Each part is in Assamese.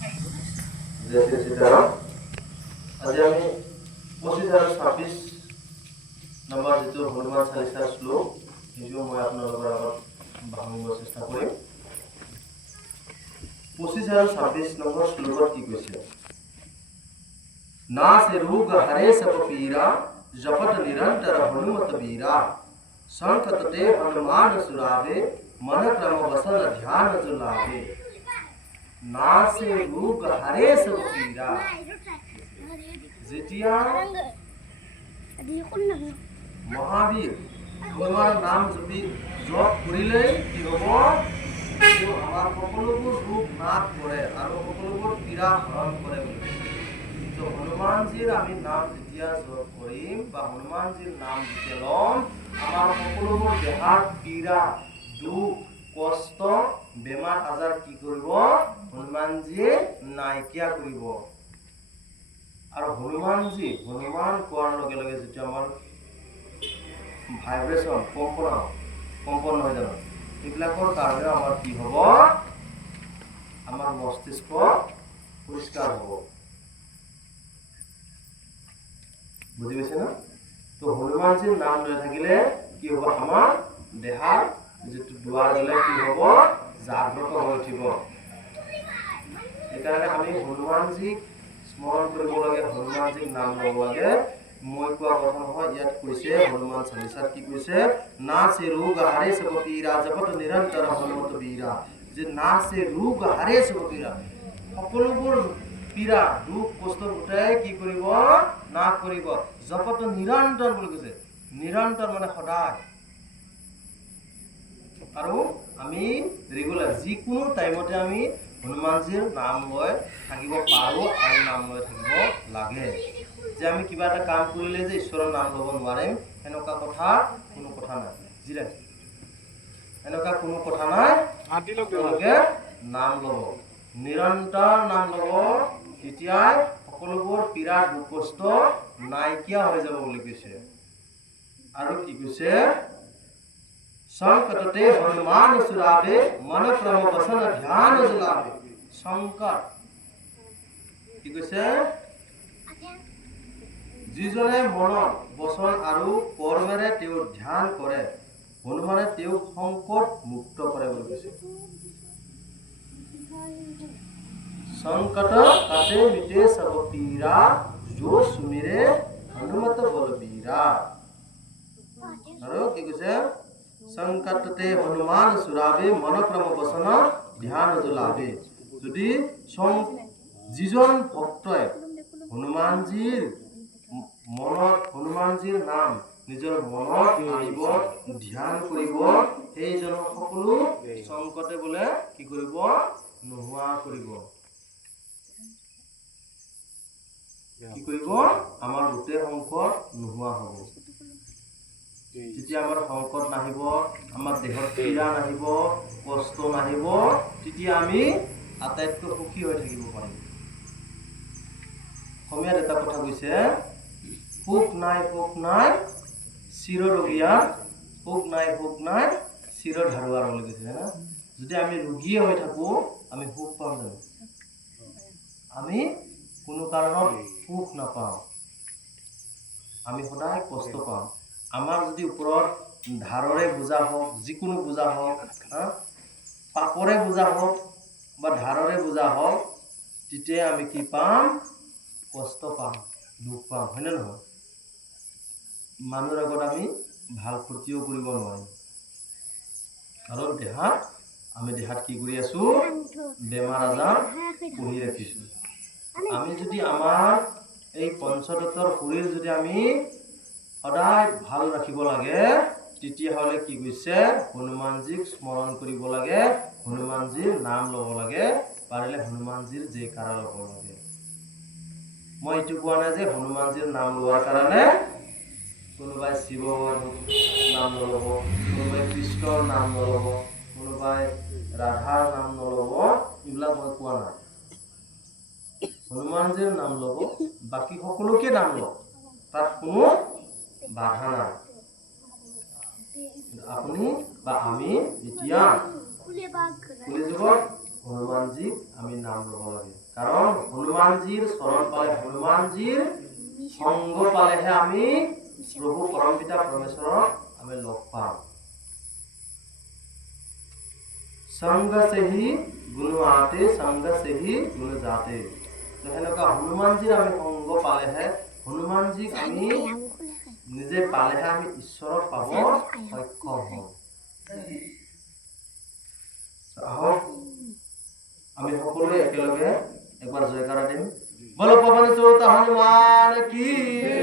जय श्री सीताराम। आज আমি 25,26 নম্বৰ যিটো হনুমান চালিচাৰ শ্লোক সেইটো মই আপোনালোকৰ আগত ভাঙিব চেষ্টা কৰিম। 25,26 নম্বৰ শ্লোকত কি কৈছে? ना से रोग हरे सब पीरा जपत निरंतर हनुमत बीरा संकट ते हनुमान सुरावे मन क्रम वसन ध्यान जुलावे। ना से रोग हरे सब पीरा যেতিয়া মহাবীর হনুমান নাম জপ কৰিলে কি হ'ব? আমাৰ সকলোবোৰ ৰোগ নাশ কৰে আৰু সকলোবোৰ পীড়া হৰণ কৰে বুলি। তো হনুমানজিৰ আমি নাম যেতিয়া জপ কৰিম বা হনুমানজিৰ নাম যেতিয়া ল'ম, আমাৰ সকলোবোৰ দেহাৰ পীড়া, দুখ, কষ্ট, বেমাৰ আজাৰ কি কৰিব? হনুমানজিয়ে নাইকিয়া কৰিব। আৰু হনুমান কোৱাৰ লগে লগে যেতিয়া আমাৰ ভাইব্ৰেশ্যন কম্পন নহয় জানো, এইবিলাকৰ কাৰণে আমাৰ কি হ'ব? আমাৰ মস্তিষ্ক পৰিষ্কাৰ হ'ব। বুজি পাইছে না? তো হনুমানজিৰ নাম লৈ থাকিলে কি হ'ব? আমাৰ দেহাৰ যিটো দুৱাৰবিলাক কি হ'ব? জাগ্ৰত হৈ উঠিব। সেইকাৰণে আমি হনুমানজিক স্মৰণ কৰিব লাগে, হনুমানজিক নাম ল'ব লাগে। মই কোৱা কথা নহয়, ইয়াত কৈছে হনুমান চালিচাত কি কৈছে? না সে ৰোগ হাৰে সব পীৰা জপত নিৰন্তৰ হনুমত বীৰা। যে না সে ৰোগ হাৰে সব পীৰা, সকলোবোৰ পীড়া, দুখ, কষ্ট গোটাই কি কৰিব? নাশ কৰিব। জপত নিৰন্তৰ বুলি কৈছে। নিৰন্তৰ মানে সদায়। আৰু আমি ৰেগুলাৰ যিকোনো টাইমতে আমি হনুমানজিৰ নাম লৈ থাকিব পাৰোঁ আৰু নাম লৈ থাকিব লাগে। যে আমি কিবা এটা কাম কৰিলে যে ঈশ্বৰৰ নাম ল'ব নোৱাৰিম, এনেকুৱা কোনো কথা নাই। এনেকুৱা কোনো কথা নাই। তেওঁলোকে নাম ল'ব, নিৰন্তৰ নাম ল'ব, তেতিয়াই সকলোবোৰ পীড়া, দুখ, কষ্ট নাইকিয়া হৈ যাব বুলি কৈছে। আৰু কি কৈছে? সংকটতে হনুমান সুৰাবে मन क्रम वसन ध्यान जुलावे। সংকট কি কৈছে? যিজনে মনত, বচন আৰু কৰ্মেৰে তেওঁ ধ্যান কৰে, হনুমানে তেওঁক সংকট মুক্ত কৰে বুলি কৈছে। সংকট কাটে মিटे सब पीरा जो सुमिरे हनुमत बलबीरा। আৰু কি কৈছে? সংকটতে হনুমান সুৰাবে मन क्रम वसन ধ্যান जुलावे। যদি যিজন ভক্তই হনুমানজিৰ নাম নিজৰ মনত আনিব, ধ্যান কৰিব, সেইজনৰ সকলো সংকটে বোলে কি কৰিব? নোহোৱা কৰিব। কি কৰিব? আমাৰ গোটেই সংকট নোহোৱা হ'ব। যেতিয়া আমাৰ সংকট নাহিব, আমাৰ দেহত পীড়া নাহিব, কষ্ট নাহিব, তেতিয়া আমি আটাইতকৈ সুখী হৈ থাকিব পাৰিম। অসমীয়াত এটা কথা কৈছে, সুখ নাই চিৰ ৰোগীয়াৰ, সুখ নাই চিৰ ধাৰুৱাৰ বুলি কৈছে না? যদি আমি ৰোগীয়ে হৈ থাকো, আমি সুখ পাম জানো? আমি কোনো কাৰণত সুখ নাপাওঁ, আমি সদায় কষ্ট পাম। আমাৰ যদি ওপৰত ধাৰৰে বোজা হওক, যিকোনো বোজা হওক, পাপৰে বোজা হওক বা ধাৰৰে বোজা হওক, তেতিয়া আমি কি পাম? কষ্ট পাম, দুখ পাম, হয়নে নহয়? মানুহৰ আগত আমি ভাল ফূৰ্তিও কৰিব নোৱাৰিম, কাৰণ আমি দেহাত কি কৰি আছো? বেমাৰ আজাৰ পুহি ৰাখিছো। আমি যদি আমাৰ এই পঞ্চতত্বৰ শৰীৰ যদি আমি সদায় ভাল ৰাখিব লাগে, তেতিয়াহ'লে কি কৈছে? হনুমানজিক স্মৰণ কৰিব লাগে, হনুমানজিৰ নাম ল'ব লাগে, পাৰিলে হনুমানজিৰ জয়কাৰা ল'ব লাগে। মই এইটো কোৱা নাই যে হনুমানজিৰ নাম লোৱাৰ কাৰণে কোনোবাই শিৱৰ নাম নল'ব, কোনোবাই কৃষ্ণৰ নাম নল'ব, কোনোবাই ৰাধাৰ নাম নল'ব, এইবিলাক মই কোৱা নাই। হনুমানজিৰ নাম ল'ব, বাকী সকলোকে নাম লওক, তাত কোনো বাধা নাই। আপুনি বা আমি এতিয়া কলিযুগত হনুমানজীক আমি নাম ল'ব লাগে কাৰণ হনুমানজীৰ চৰণ পালে হনুমানজীৰ সংগ পালেহে আমি প্ৰভু পৰমপিতা পৰমেশ্বৰক আমি লগ পাম संग से ही गुण आते संग से ही गुण जाते तो हेनका हनुमान जी আমি সংগ পালেহে হনুমান জি আমি নিজে পালেহে আমি ঈশ্বৰক পাব সক্ষম হম আহক আমি সকলোৱে একেলগে একবাৰ জয়কাৰা দিম बोलो पवन सुत हनुमान की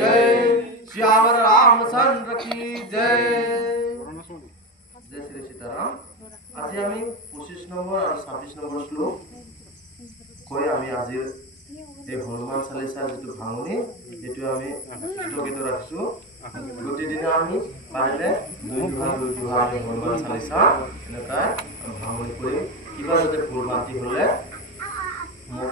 जय श्याम रामचंद्र की जय जय श्री सीताराम আজি আমি 25 নম্বৰ আৰু 26 নম্বৰ শ্লোক কৈ আমি আজিৰ এই হনুমান চালিচাৰ যিটো ভাঙনি এইটো আমি স্থগিত ৰাখিছো প্ৰতিদিনে আমি পাৰিলে দুই দুহা আমি হনুমান চালিচা এনেকৈ ভাঙনি কৰিম কিবা যদি ভুল ভ্ৰান্তি হ'লে মোক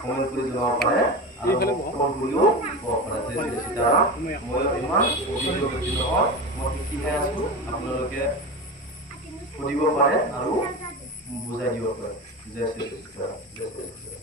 কমেণ্ট কৰি জনাব পাৰে আৰু ফোন কৰিও ক'ব পাৰে যে সীতাৰাম মই ইমান অভিজ্ঞ ব্যক্তি নহয় মই শিকিহে আছো আপোনালোকে সুধিব পাৰে আৰু বুজাই দিব পাৰে জয় শ্ৰী কৃষ্ণ জয় শ্ৰী কৃষ্ণ